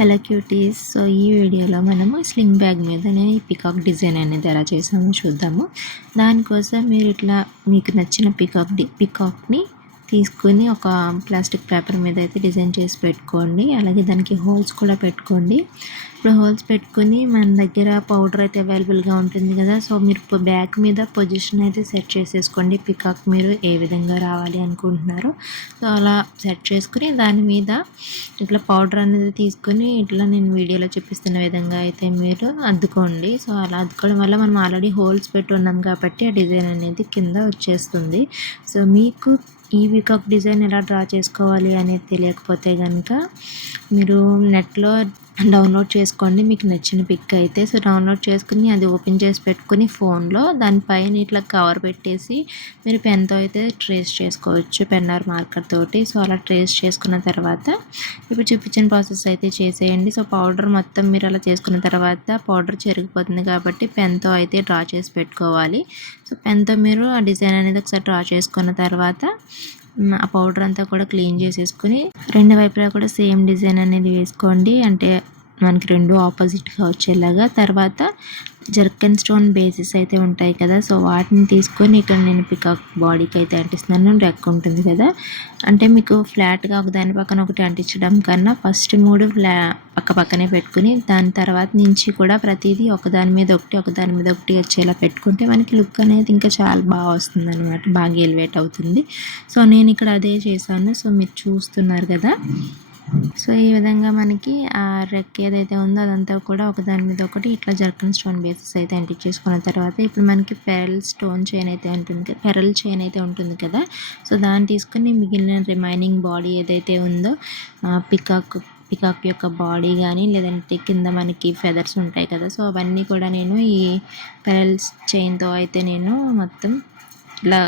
Hello cuties so ఈ వీడియోలో మనము స్లింగ్ బ్యాగ్ మీద నేను ఈ పికాక్ డిజైన్ అనేది ఎలా చేసామో చూద్దాము. దానికోసం మీరు ఇట్లా మీకు నచ్చిన పికాక్ డి పికాక్ని తీసుకుని ఒక ప్లాస్టిక్ పేపర్ మీద అయితే డిజైన్ చేసి పెట్టుకోండి. అలాగే దానికి హోల్స్ కూడా పెట్టుకోండి. ఇప్పుడు హోల్స్ పెట్టుకుని మన దగ్గర పౌడర్ అయితే అవైలబుల్గా ఉంటుంది కదా. సో మీరు బ్యాక్ మీద పొజిషన్ అయితే సెట్ చేసేసుకోండి. పికాక్ మీరు ఏ విధంగా రావాలి అనుకుంటున్నారో. సో అలా సెట్ చేసుకుని దాని మీద ఇట్లా పౌడర్ అనేది తీసుకుని ఇట్లా నేను వీడియోలో చూపిస్తున్న విధంగా అయితే మీరు అద్దుకోండి. సో అలా అద్దుకోవడం వల్ల మనం ఆల్రెడీ హోల్స్ పెట్టి ఉన్నాం కాబట్టి ఆ డిజైన్ అనేది కింద వచ్చేస్తుంది. సో మీకు ఈ పికాక్ డిజైన్ ఎలా డ్రా చేసుకోవాలి అనేది తెలియకపోతే కనుక మీరు నెట్లో డౌన్లోడ్ చేసుకోండి. మీకు నచ్చిన పిక్ అయితే సో డౌన్లోడ్ చేసుకుని అది ఓపెన్ చేసి పెట్టుకుని ఫోన్లో దానిపైన ఇట్లా కవర్ పెట్టేసి మీరు పెన్తో అయితే ట్రేస్ చేసుకోవచ్చు పెన్ ఆర్ మార్కర్ తోటి. సో అలా ట్రేస్ చేసుకున్న తర్వాత ఇప్పుడు చూపించిన ప్రాసెస్ అయితే చేసేయండి. సో పౌడర్ మొత్తం మీరు అలా చేసుకున్న తర్వాత పౌడర్ చెరిగిపోతుంది కాబట్టి పెన్తో అయితే డ్రా చేసి పెట్టుకోవాలి. సో పెన్తో మీరు ఆ డిజైన్ అనేది ఒకసారి డ్రా చేసుకున్న తర్వాత ఆ పౌడర్ అంతా కూడా క్లీన్ చేసేసుకుని రెండు వైపులా కూడా సేమ్ డిజైన్ అనేది వేసుకోండి. అంటే మనకి రెండు ఆపోజిట్గా వచ్చేలాగా. తర్వాత జర్కన్ స్టోన్ బేసిస్ అయితే ఉంటాయి కదా. సో వాటిని తీసుకొని ఇక్కడ నేను పికాక్ బాడీకి అయితే అంటిస్తున్నాను. రెక్ ఉంటుంది కదా. అంటే మీకు ఫ్లాట్గా ఒక దాని పక్కన ఒకటి అంటించడం కన్నా ఫస్ట్ మూడు ఫ్లా పక్క పక్కనే పెట్టుకుని దాని తర్వాత నుంచి కూడా ప్రతిదీ ఒకదాని మీద ఒకటి ఒకదాని మీద ఒకటి వచ్చేలా పెట్టుకుంటే మనకి లుక్ అనేది ఇంకా చాలా బాగా వస్తుంది అనమాట బాగా ఎలివేట్ అవుతుంది. సో నేను ఇక్కడ అదే చేశాను. సో మీరు చూస్తున్నారు కదా. సో ఈ విధంగా మనకి ఆ రెక్ ఏదైతే ఉందో అదంతా కూడా ఒకదాని మీద ఒకటి ఇట్లా జర్కన్ స్టోన్ బేసెస్ అయితే అంటించేసుకున్న తర్వాత ఇప్పుడు మనకి పెరల్ స్టోన్ చైన్ అయితే ఉంటుంది పెరల్ చైన్ అయితే ఉంటుంది కదా. సో దాన్ని తీసుకుని మిగిలిన రిమైనింగ్ బాడీ ఏదైతే ఉందో పికాక్ పికాక్ యొక్క బాడీ కానీ లేదంటే కింద మనకి ఫెదర్స్ ఉంటాయి కదా. సో అవన్నీ కూడా నేను ఈ పెరల్స్ చైన్తో అయితే నేను మొత్తం ఇలా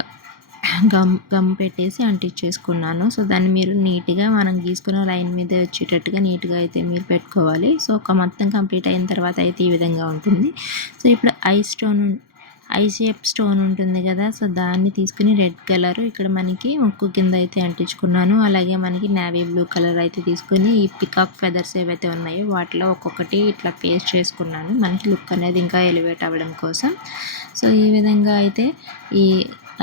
గమ్ గమ్ పెట్టేసి అంటించేసుకున్నాను. సో దాన్ని మీరు నీట్గా మనం గీసుకున్న లైన్ మీద వచ్చేటట్టుగా నీట్గా అయితే మీరు పెట్టుకోవాలి. సో ఒక మొత్తం కంప్లీట్ అయిన తర్వాత అయితే ఈ విధంగా ఉంటుంది. సో ఇప్పుడు eye stone eye shape stone ఉంటుంది కదా సో దాన్ని తీసుకుని రెడ్ కలర్ ఇక్కడ మనకి ముక్కు కింద అయితే అంటించుకున్నాను. అలాగే మనకి నావీ బ్లూ కలర్ అయితే తీసుకుని ఈ పికాక్ ఫెదర్స్ ఏవైతే ఉన్నాయో వాటిలో ఒక్కొక్కటి ఇట్లా పేస్ట్ చేసుకున్నాను. మనకి లుక్ అనేది ఇంకా ఎలివేట్ అవ్వడం కోసం. సో ఈ విధంగా అయితే ఈ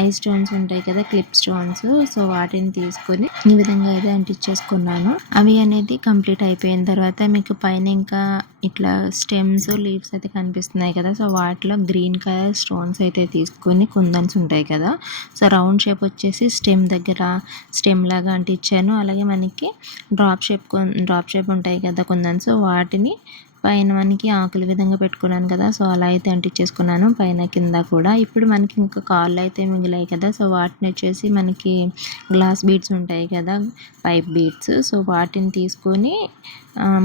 ఐ స్టోన్స్ ఉంటాయి కదా క్లిప్ స్టోన్స్ సో వాటిని తీసుకొని ఈ విధంగా అయితే అంటించేసుకున్నాను. అవి అనేది కంప్లీట్ అయిపోయిన తర్వాత మీకు పైన ఇంకా ఇట్లా స్టెమ్స్ లీవ్స్ అయితే కనిపిస్తున్నాయి కదా. సో వాటిలో గ్రీన్ కలర్ స్టోన్స్ అయితే తీసుకొని కుందన్స్ ఉంటాయి కదా. సో రౌండ్ షేప్ వచ్చేసి స్టెమ్ దగ్గర స్టెమ్ లాగా అంటించాను. అలాగే మనకి డ్రాప్ షేప్ డ్రాప్ షేప్ ఉంటాయి కదా కుందన్స్. వాటిని పైన మనకి ఆకుల విధంగా పెట్టుకున్నాను కదా సో అలా అయితే అంటించేసుకున్నాను. పైన కింద కూడా. ఇప్పుడు మనకి ఇంకా కాళ్ళు అయితే మిగిలాయి కదా సో వాటిని వచ్చేసి మనకి గ్లాస్ బీడ్స్ ఉంటాయి కదా పైప్ బీడ్స్ సో వాటిని తీసుకొని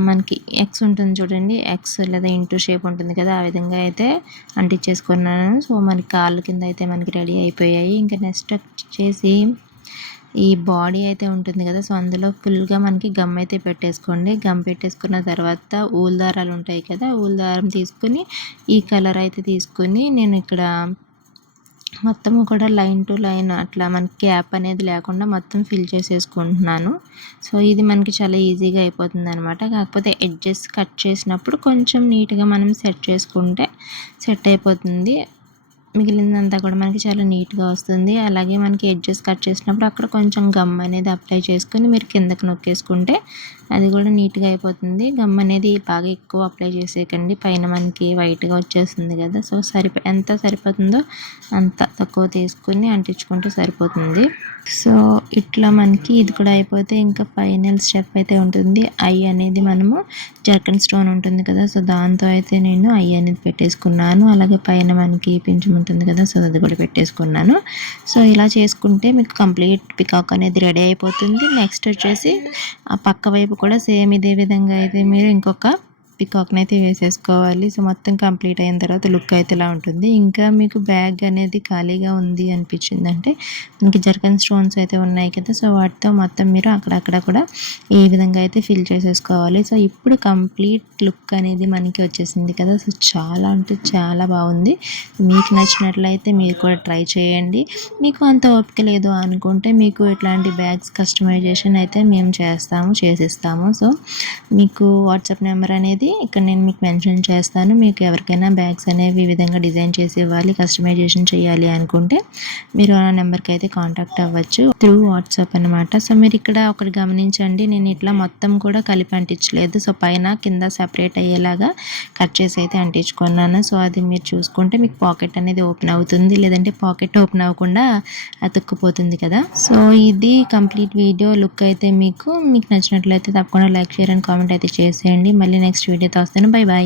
మనకి ఎక్స్ ఉంటుంది చూడండి. ఎక్స్ లేదా ఇంటూ షేప్ ఉంటుంది కదా ఆ విధంగా అయితే అంటించేసుకున్నాను. సో మనకి కాళ్ళ కింద అయితే మనకి రెడీ అయిపోయాయి. ఇంకా నెక్స్ట్ వచ్చేసి ఈ బాడీ అయితే ఉంటుంది కదా సో అందులో ఫుల్గా మనకి గమ్ అయితే పెట్టేసుకోండి. గమ్ పెట్టేసుకున్న తర్వాత ఊల్ దారాలు ఉంటాయి కదా ఊలదారం తీసుకుని ఈ కలర్ అయితే తీసుకుని నేను ఇక్కడ మొత్తం కూడా లైన్ టు లైన్ అట్లా మనకి గ్యాప్ అనేది లేకుండా మొత్తం ఫిల్ చేసేసుకుంటున్నాను. సో ఇది మనకి చాలా ఈజీగా అయిపోతుంది అనమాట కాకపోతే ఎడ్జెస్ కట్ చేసినప్పుడు కొంచెం నీట్గా మనం సెట్ చేసుకుంటే సెట్ అయిపోతుంది. మిగిలిందంతా కూడా మనకి చాలా నీట్గా వస్తుంది. అలాగే మనకి ఎడ్జెస్ కట్ చేసినప్పుడు అక్కడ కొంచెం గమ్ అనేది అప్లై చేసుకుని మీరు కిందకి నొక్కేసుకుంటే అది కూడా నీట్గా అయిపోతుంది. గమ్ అనేది బాగా ఎక్కువ అప్లై చేసేయకండి. పైన మనకి వైట్గా వచ్చేస్తుంది కదా. సో సరిపో ఎంత సరిపోతుందో అంత తక్కువ తీసుకుని అంటించుకుంటే సరిపోతుంది. సో ఇట్లా మనకి ఇది కూడా అయిపోతే ఇంకా ఫైనల్ స్టెప్ అయితే ఉంటుంది. ఐ అనేది మనము జర్కన్ స్టోన్ ఉంటుంది కదా. సో దాంతో అయితే నేను ఐ అనేది పెట్టేసుకున్నాను. అలాగే పైన మనకి పింఛం ఉంటుంది కదా. సో అది కూడా పెట్టేసుకున్నాను. సో ఇలా చేసుకుంటే మీకు కంప్లీట్ పికాక్ అనేది రెడీ అయిపోతుంది. నెక్స్ట్ వచ్చేసి ఆ పక్క వైపు కూడా సేమ్ ఇదే విధంగా అయితే మీరు ఇంకొక పికాక్ని అయితే వేసేసుకోవాలి. సో మొత్తం కంప్లీట్ అయిన తర్వాత లుక్ అయితే ఇలా ఉంటుంది. ఇంకా మీకు బ్యాగ్ అనేది ఖాళీగా ఉంది అనిపించిందంటే మనకి జర్కన్ స్టోన్స్ అయితే ఉన్నాయి కదా సో వాటితో మొత్తం మీరు అక్కడక్కడ కూడా ఈ విధంగా అయితే ఫిల్ చేసేసుకోవాలి. సో ఇప్పుడు కంప్లీట్ లుక్ అనేది మనకి వచ్చేసింది కదా సో చాలా అంటే చాలా బాగుంది. మీకు నచ్చినట్లయితే మీరు కూడా ట్రై చేయండి. మీకు అంత ఓపిక లేదు అనుకుంటే మీకు ఇట్లాంటి బ్యాగ్స్ కస్టమైజేషన్ అయితే మేము చేస్తాము చేసిస్తాము. సో మీకు వాట్సాప్ నెంబర్ అనేది ఇక్కడ నేను మీకు మెన్షన్ చేస్తాను. మీకు ఎవరికైనా బ్యాగ్స్ అనేవి ఈ విధంగా డిజైన్ చేసి ఇవ్వాలి కస్టమైజేషన్ చేయాలి అనుకుంటే మీరు ఆ నెంబర్కి అయితే కాంటాక్ట్ అవ్వచ్చు త్రూ వాట్సాప్ అనమాట సో మీరు ఇక్కడ ఒకటి గమనించండి. నేను ఇట్లా మొత్తం కూడా కలిపి అంటించలేదు. సో పైన కింద సెపరేట్ అయ్యేలాగా కట్ చేసి అయితే అంటించుకున్నాను. సో అది మీరు చూసుకుంటే మీకు పాకెట్ అనేది ఓపెన్ అవుతుంది. లేదంటే పాకెట్ ఓపెన్ అవ్వకుండా అతుక్కుపోతుంది కదా. సో ఇది కంప్లీట్ వీడియో లుక్ అయితే మీకు. మీకు నచ్చినట్లయితే తప్పకుండా లైక్ షేర్ అండ్ కామెంట్ అయితే చేసేయండి. మళ్ళీ next the thoughts then bye bye.